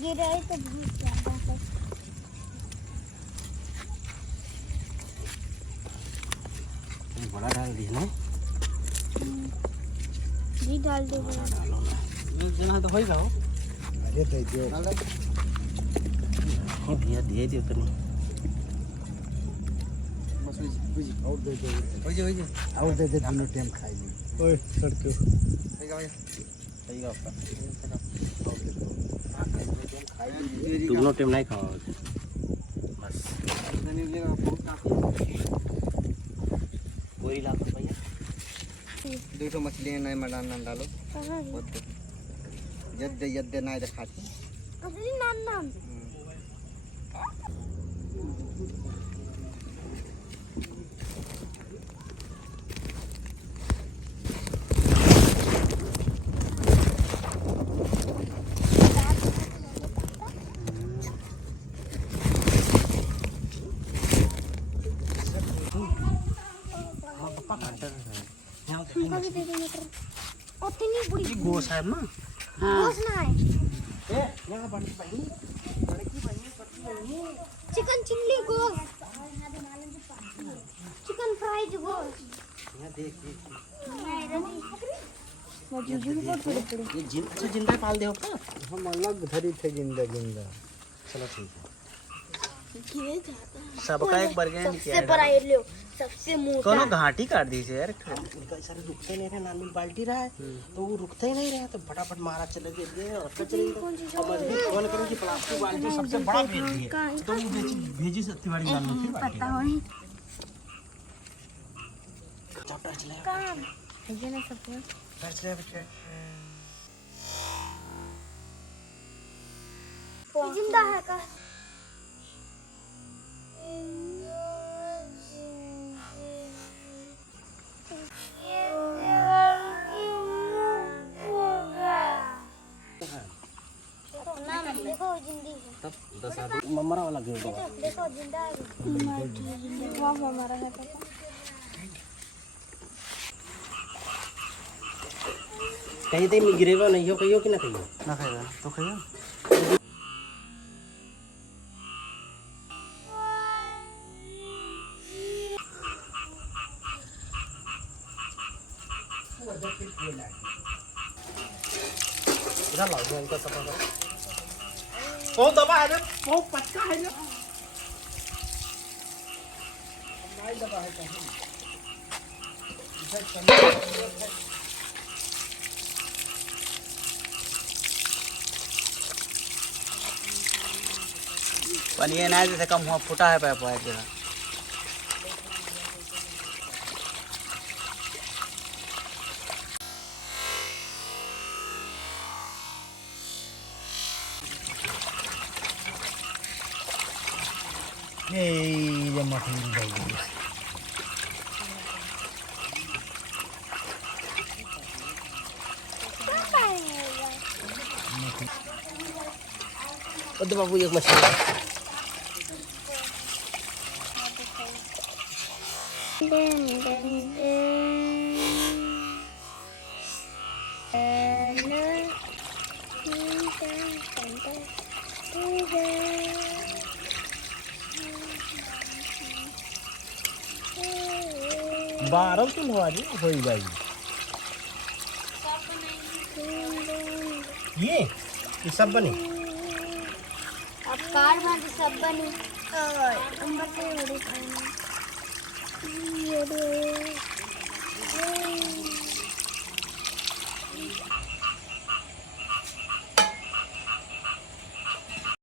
गिराई तो बहुत ज्यादा है। बड़ा डाल दिया ना जी डाल दे जना तो होई गाओ अरे दे दियो ये भैया दे दियो तनी बस बुझी और दे दे होई जे और दे दे दोनों टाइम खाई ली ओए सड़के सही गा भैया सही गा आपका दोनों टाइम नहीं खाओ बस नहीं लेगा बहुत काफी बोरी लाख भैया 200 मछली नहीं मडान ना डालो यद्दे यद्दे नहीं दिखाती अरे नाम नाम उतनी बड़ी गोश है ना गोश ना है ए यहां बड़ी बड़ी चिकन चिल्ली गोश चिकन फ्राइज गोश यहां देख ये ये जिंदा पाल दे हो का हम अलग धरी थे जिंदा जिंदा चलो ठीक है किए जाता है सबका एक बार गया सबसे बड़ा ये लो सबसे मोटा कोनो घाटी काट दी से यार सारे रुकते नहीं रहे नानी बाल्टी रहा है तो वो रुकते ही नहीं रहा तो फटाफट मारा चले गए और चले गए और मजबूत कॉल करें कि प्लास्टिक बाल्टी सबसे बड़ा भेज दिए तो वो भेजी सत्यवाड़ी जान में फिर पता होई चौटा चले काम है ये ना सब चले बच्चे जिंदा है का देखो जिंदी है तब 10 आदमी ममरा वाला गिर गया देखो जिंदा है वाह हमारा है पापा कहीं तो गिरेगा नहीं हो कहियो कि ना कहियो ना खाएगा तो खाएगा इधर लाओ इनका सफा करो वो दबा है ना वो पटका है ना नहीं दबा है कहीं पानी ये ना जैसे कम हुआ फूटा है पाइप वाइप जगह ये मछली गई तो बाबू एक मछली बारह तो हमारी हो गई ये सब बने अब कार भाजी सब बनी अंबर से बड़ी खाना